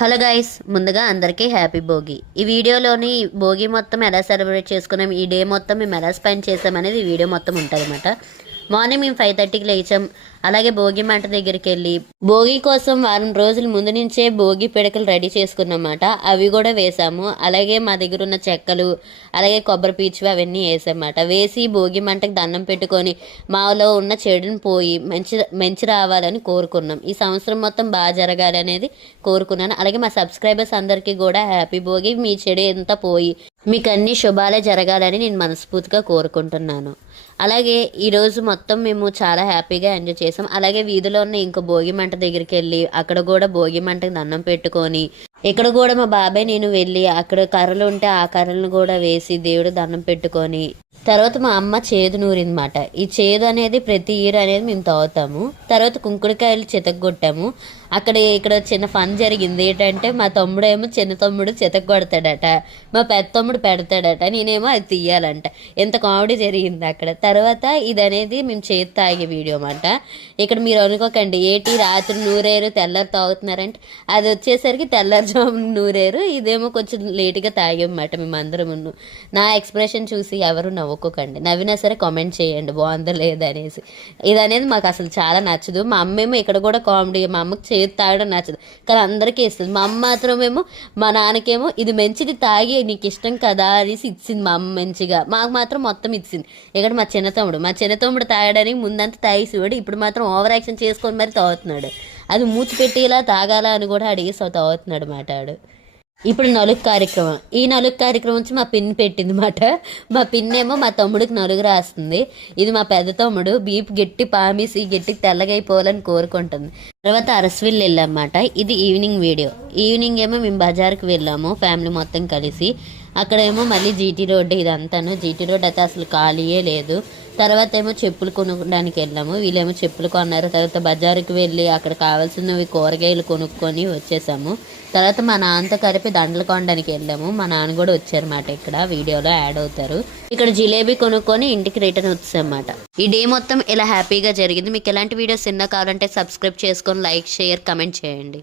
Hello guys, ముందుగా అందరికీ happy Bhogi. ఈ వీడియోలోని భోగి మొత్తం ఎలా సెలబ్రేట్ చేసుకున్నాం, ఈ డే మొత్తం మేము ఎలా స్పెండ్ చేసామనేది ఈ వీడియో మొత్తం ఉంటుంది అనమాట. మార్నింగ్ మేము 5:30కి లేచాం. అలాగే భోగి మంట దగ్గరికి వెళ్ళి భోగి కోసం వారం రోజుల ముందు నుంచే భోగి పిడకలు రెడీ చేసుకున్నమాట. అవి కూడా వేసాము. అలాగే మా దగ్గర ఉన్న చెక్కలు, అలాగే కొబ్బరి పీచు అవన్నీ వేసామాట. వేసి భోగి మంటకు దండం పెట్టుకొని మాలో ఉన్న చెడుని పోయి మంచి రావాలని కోరుకున్నాం. ఈ సంవత్సరం మొత్తం బాగా జరగాలి అనేది కోరుకున్నాను. అలాగే మా సబ్స్క్రైబర్స్ అందరికీ కూడా హ్యాపీ భోగి, మీ చెడు ఎంత పోయి మీకు అన్ని శుభాలే జరగాలని నేను మనస్ఫూర్తిగా కోరుకుంటున్నాను. అలాగే ఈరోజు మొత్తం మేము చాలా హ్యాపీగా ఎంజాయ్ చేసాం. అలాగే వీధిలో ఉన్న ఇంకో భోగి మంట దగ్గరికి వెళ్ళి అక్కడ కూడా భోగి మంటకు దండం పెట్టుకొని, ఇక్కడ కూడా మా బాబాయ్ నేను వెళ్ళి అక్కడ కర్రలు ఉంటే ఆ కర్రలను కూడా వేసి దేవుడు దండం పెట్టుకొని, తర్వాత మా అమ్మ చేదు నూరిందన్నమాట. ఈ చేదు అనేది ప్రతి ఇయర్ అనేది మేము తాగుతాము. తర్వాత కుంకుడుకాయలు చితగొట్టాము. ఇక్కడ చిన్న ఫన్ జరిగింది. ఏంటంటే మా తమ్ముడు ఏమో చిన్న తమ్ముడు చితగొడతాడట, మా పెద్ద తమ్ముడు పెడతాడట, నేనేమో అది తీయాలంట. ఎంత కామెడీ జరిగింది అక్కడ. తర్వాత ఇది అనేది మేము చేతి తాగే వీడియో అన్నమాట. ఇక్కడ మీరు అనుకోకండి ఏటి రాత్రి నూరేరు తెల్లారు తాగుతున్నారంటే, అది వచ్చేసరికి తెల్లారుజాము నూరేరు, ఇదేమో కొంచెం లేటుగా తాగామన్నమాట మేమందరం. నా ఎక్స్ప్రెషన్ చూసి ఎవరు నవ్వుకోకండి, నవ్వినా సరే కామెంట్ చేయండి బాగుందో లేదా అనేసి. ఇది అనేది మాకు అసలు చాలా నచ్చదు. మా అమ్మేమో ఇక్కడ కూడా కామెడీ, మా అమ్మకి చేతి తాగడం నచ్చదు కానీ అందరికీ ఇస్తుంది. మా అమ్మ మాత్రమేమో మా నాన్నకేమో ఇది మంచిది తాగి నీకు ఇష్టం కదా అనేసి ఇచ్చింది మా అమ్మ మంచిగా. మాకు మాత్రం మొత్తం ఇచ్చింది. ఇక్కడ మా చిన్న తమ్ముడు తాగడానికి ముందంతా తాగేసేవాడు, ఇప్పుడు మాత్రం ఓవర్ యాక్షన్ చేసుకొని మరి తాగుతున్నాడు. అది మూతి పెట్టేలా తాగాలా అని కూడా అడిగి తాగుతున్నాడు మాట్లాడు. ఇప్పుడు నలుగు కార్యక్రమం. ఈ నలుగు కార్యక్రమం వచ్చి మా పిన్ని పెట్టింది మాట. మా పిన్నేమో మా తమ్ముడికి నలుగు రాస్తుంది. ఇది మా పెద్ద తమ్ముడు బీప్ గట్టి పామేసి గట్టికి తెల్లగైపోవాలని కోరుకుంటుంది. తర్వాత అరసవిల్లు వెళ్ళామన్నమాట. ఇది ఈవినింగ్ వీడియో. ఈవినింగ్ ఏమో మేము బజార్కి వెళ్ళాము ఫ్యామిలీ మొత్తం కలిసి. అక్కడేమో మళ్ళీ జీటీ రోడ్డు ఇదంతాను. జీటీ రోడ్డు అయితే అసలు ఖాళీయే లేదు. తర్వాత ఏమో చెప్పులు కొనుక్కోడానికి వెళ్ళాము. వీళ్ళేమో చెప్పులు కొన్నారు. తర్వాత బజారుకి వెళ్ళి అక్కడ కావాల్సినవి కూరగాయలు కొనుక్కొని వచ్చేసాము. తర్వాత మా నాన్నతో కలిపి దండలు కొనడానికి వెళ్ళాము. మా నాన్న కూడా వచ్చారన్నమాట. ఇక్కడ వీడియోలో యాడ్ అవుతారు. ఇక్కడ జిలేబీ కొనుక్కొని ఇంటికి రిటర్న్ వచ్చామన్నమాట. ఈ డే మొత్తం ఇలా హ్యాపీగా జరిగింది. మీకు ఎలాంటి వీడియోస్ ఎన్నో కావాలంటే సబ్స్క్రైబ్ చేసుకొని లైక్, షేర్, కమెంట్ చేయండి.